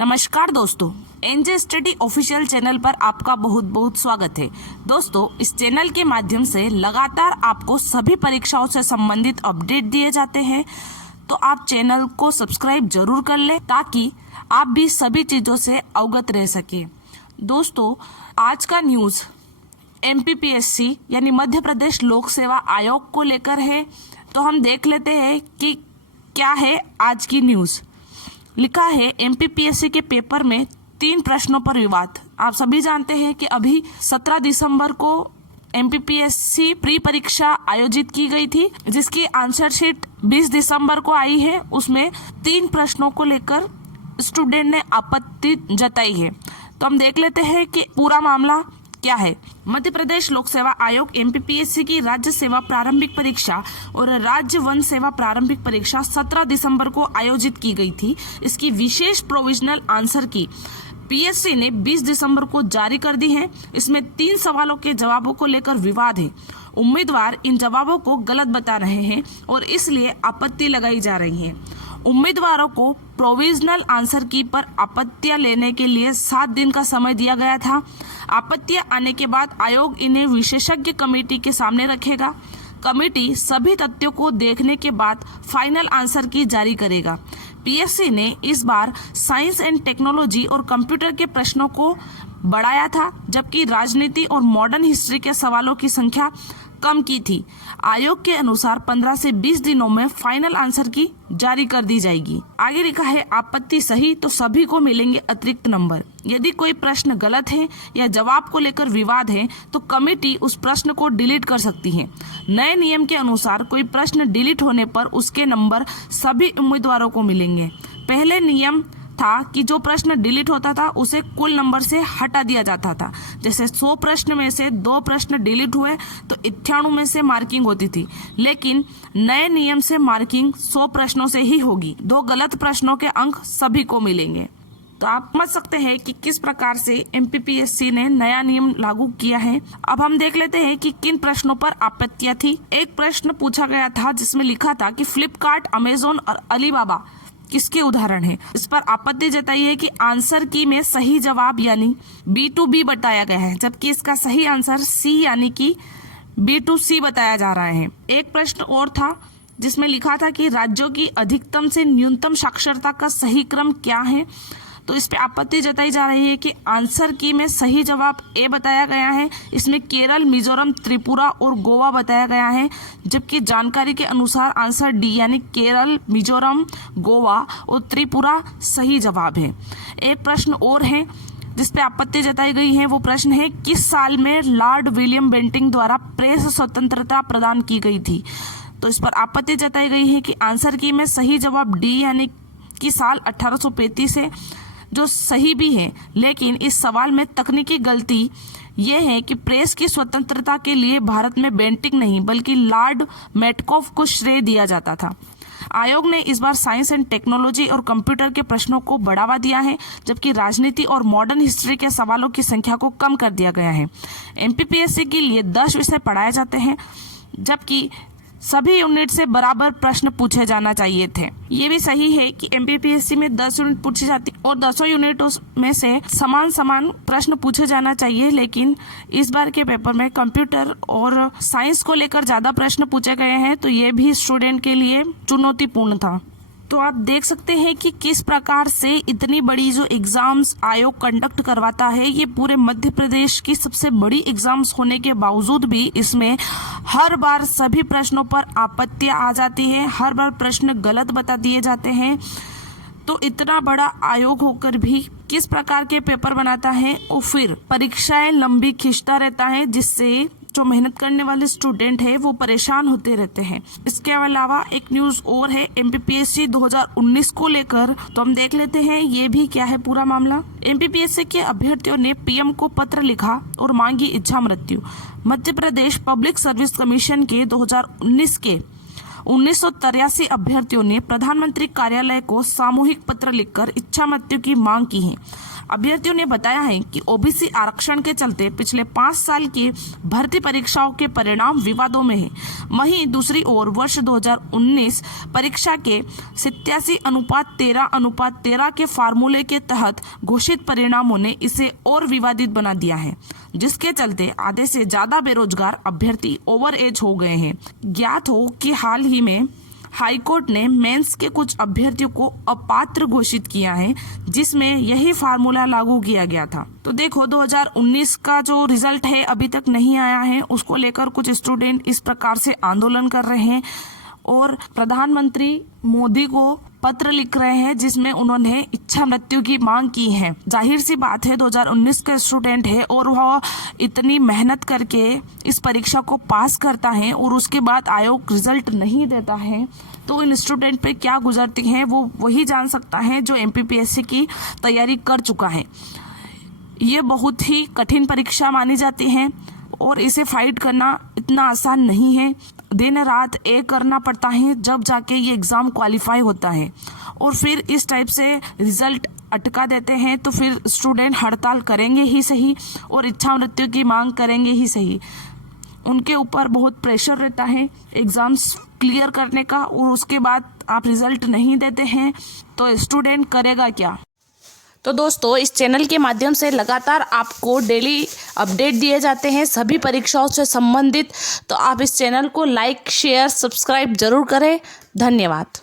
नमस्कार दोस्तों, NJ study official channel पर आपका बहुत बहुत स्वागत है। दोस्तों, इस चैनल के माध्यम से लगातार आपको सभी परीक्षाओं से संबंधित अपडेट दिए जाते हैं, तो आप चैनल को सब्सक्राइब जरूर कर लें ताकि आप भी सभी चीजों से अवगत रह सके। दोस्तों, आज का न्यूज एमपीपीएससी यानी मध्य प्रदेश लोक सेवा आयोग को लेकर है, तो हम देख लेते हैं कि क्या है आज की न्यूज। लिखा है एमपीपीएससी के पेपर में 3 प्रश्नों पर विवाद। आप सभी जानते हैं कि अभी 17 दिसंबर को एमपीपीएससी प्री परीक्षा आयोजित की गई थी, जिसकी आंसर शीट 20 दिसंबर को आई है। उसमें 3 प्रश्नों को लेकर स्टूडेंट ने आपत्ति जताई है। तो हम देख लेते हैं कि पूरा मामला क्या है। मध्य प्रदेश लोक सेवा आयोग एमपीपीएससी की राज्य सेवा प्रारंभिक परीक्षा और राज्य वन सेवा प्रारंभिक परीक्षा 17 दिसंबर को आयोजित की गई थी। इसकी विशेष प्रोविजनल आंसर की पीएससी ने 20 दिसंबर को जारी कर दी है। इसमें 3 सवालों के जवाबों को लेकर विवाद है। उम्मीदवार इन जवाबों को गलत बता रहे हैं और इसलिए आपत्ति लगाई जा रही है। उम्मीदवारों को प्रोविजनल आंसर की पर आपत्तियां लेने के लिए 7 दिन का समय दिया गया था। आपत्तियां आने के बाद आयोग इन्हें विशेषज्ञ कमेटी के सामने रखेगा। कमेटी सभी तथ्यों को देखने के बाद फाइनल आंसर की जारी करेगा। पीएससी ने इस बार साइंस एंड टेक्नोलॉजी और कंप्यूटर के प्रश्नों को बढ़ाया था, जबकि राजनीति और मॉडर्न हिस्ट्री के सवालों की संख्या कम की थी। आयोग के अनुसार 15 से 20 दिनों में फाइनल आंसर की जारी कर दी जाएगी। आगे लिखा है आपत्ति सही तो सभी को मिलेंगे अतिरिक्त नंबर। यदि कोई प्रश्न गलत है या जवाब को लेकर विवाद है तो कमेटी उस प्रश्न को डिलीट कर सकती है। नए नियम के अनुसार कोई प्रश्न डिलीट होने पर उसके नंबर सभी उम्मीदवारों को मिलेंगे। पहले नियम था कि जो प्रश्न डिलीट होता था उसे कुल नंबर से हटा दिया जाता था। जैसे 100 प्रश्न में से 2 प्रश्न डिलीट हुए तो 98 में से मार्किंग होती थी, लेकिन नए नियम से मार्किंग 100 प्रश्नों से ही होगी। 2 गलत प्रश्नों के अंक सभी को मिलेंगे। तो आप समझ सकते हैं कि किस प्रकार से एमपीपीएससी ने नया नियम लागू किया है। अब हम देख लेते हैं कि किन प्रश्नों पर आपत्तियां थी। एक प्रश्न पूछा गया था जिसमें लिखा था कि फ्लिपकार्ट, अमेजोन और अलीबाबा किसके उदाहरण है। इस पर आपत्ति जताई है कि आंसर की में सही जवाब यानी B2B बताया गया है, जबकि इसका सही आंसर C यानी कि B2C बताया जा रहा है। एक प्रश्न और था जिसमें लिखा था कि राज्यों की अधिकतम से न्यूनतम साक्षरता का सही क्रम क्या है। तो इस पे आपत्ति जताई जा रही है कि आंसर की में सही जवाब A बताया गया है। इसमें केरल, मिजोरम, त्रिपुरा और गोवा बताया गया है, जबकि जानकारी के अनुसार आंसर D यानी केरल, मिजोरम, गोवा और त्रिपुरा सही जवाब है। एक प्रश्न और है जिस पे आपत्ति जताई गई है। वो प्रश्न है किस साल में लॉर्ड विलियम बेंटिंक द्वारा प्रेस स्वतंत्रता प्रदान की गई थी। तो इस पर आपत्ति जताई गई है कि आंसर की में सही जवाब D यानी कि साल 1835 है, जो सही भी है, लेकिन इस सवाल में तकनीकी गलती यह है कि प्रेस की स्वतंत्रता के लिए भारत में बेंटिंक नहीं बल्कि लॉर्ड मेटकॉफ को श्रेय दिया जाता था। आयोग ने इस बार साइंस एंड टेक्नोलॉजी और कंप्यूटर के प्रश्नों को बढ़ावा दिया है, जबकि राजनीति और मॉडर्न हिस्ट्री के सवालों की संख्या को कम कर दिया गया है। एमपीपीएससी के लिए 10 विषय पढ़ाए जाते हैं, जबकि सभी यूनिट से बराबर प्रश्न पूछे जाना चाहिए थे। ये भी सही है कि एमपीपीएससी में 10 यूनिट पूछी जाती और 10 यूनिटों में से समान प्रश्न पूछे जाना चाहिए, लेकिन इस बार के पेपर में कंप्यूटर और साइंस को लेकर ज्यादा प्रश्न पूछे गए हैं, तो ये भी स्टूडेंट के लिए चुनौतीपूर्ण था। तो आप देख सकते हैं कि किस प्रकार से इतनी बड़ी जो एग्जाम्स आयोग कंडक्ट करवाता है, ये पूरे मध्य प्रदेश की सबसे बड़ी एग्जाम्स होने के बावजूद भी इसमें हर बार सभी प्रश्नों पर आपत्तियां आ जाती है, हर बार प्रश्न गलत बता दिए जाते हैं। तो इतना बड़ा आयोग होकर भी किस प्रकार के पेपर बनाता है और फिर परीक्षाएं लंबी खींचता रहता है, जिससे जो मेहनत करने वाले स्टूडेंट है वो परेशान होते रहते हैं। इसके अलावा एक न्यूज और है एमपीपीएससी 2019 को लेकर, तो हम देख लेते हैं ये भी क्या है पूरा मामला। एमपीपीएससी के अभ्यर्थियों ने पीएम को पत्र लिखा और मांगी इच्छा मृत्यु। Madhya Pradesh public service commission के 2019 के 1983 अभ्यर्थियों ने प्रधानमंत्री कार्यालय को सामूहिक पत्र लिखकर इच्छा मृत्यु की मांग की है। अभ्यर्थियों ने बताया है कि ओबीसी आरक्षण के चलते पिछले 5 साल की भर्ती परीक्षाओं के परिणाम विवादों में है। वहीं दूसरी ओर वर्ष 2019 परीक्षा के 87:13:13 के फार्मूले के तहत घोषित परिणामों ने इसे और विवादित बना दिया है, जिसके चलते आधे से ज्यादा बेरोजगार अभ्यर्थी ओवर एज हो गए हैं। ज्ञात हो कि हाल ही में हाईकोर्ट ने मेंस के कुछ अभ्यर्थियों को अपात्र घोषित किया है, जिसमें यही फार्मूला लागू किया गया था। तो देखो 2019 का जो रिजल्ट है अभी तक नहीं आया है, उसको लेकर कुछ स्टूडेंट इस प्रकार से आंदोलन कर रहे हैं और प्रधानमंत्री मोदी को पत्र लिख रहे हैं, जिसमें उन्होंने इच्छा मृत्यु की मांग की है। जाहिर सी बात है 2019 का स्टूडेंट है और वह इतनी मेहनत करके इस परीक्षा को पास करता है और उसके बाद आयोग रिजल्ट नहीं देता है, तो इन स्टूडेंट पे क्या गुजरती है वो वही जान सकता है जो एमपीपीएससी की तैयारी कर चुका है। ये बहुत ही कठिन परीक्षा मानी जाती है और इसे फाइट करना इतना आसान नहीं है। दिन रात एक करना पड़ता है जब जाके ये एग्ज़ाम क्वालिफाई होता है, और फिर इस टाइप से रिजल्ट अटका देते हैं तो फिर स्टूडेंट हड़ताल करेंगे ही सही और इच्छा मृत्यु की मांग करेंगे ही सही। उनके ऊपर बहुत प्रेशर रहता है एग्ज़ाम्स क्लियर करने का, और उसके बाद आप रिजल्ट नहीं देते हैं तो स्टूडेंट करेगा क्या। तो दोस्तों, इस चैनल के माध्यम से लगातार आपको डेली अपडेट दिए जाते हैं सभी परीक्षाओं से संबंधित, तो आप इस चैनल को लाइक, शेयर, सब्सक्राइब जरूर करें। धन्यवाद।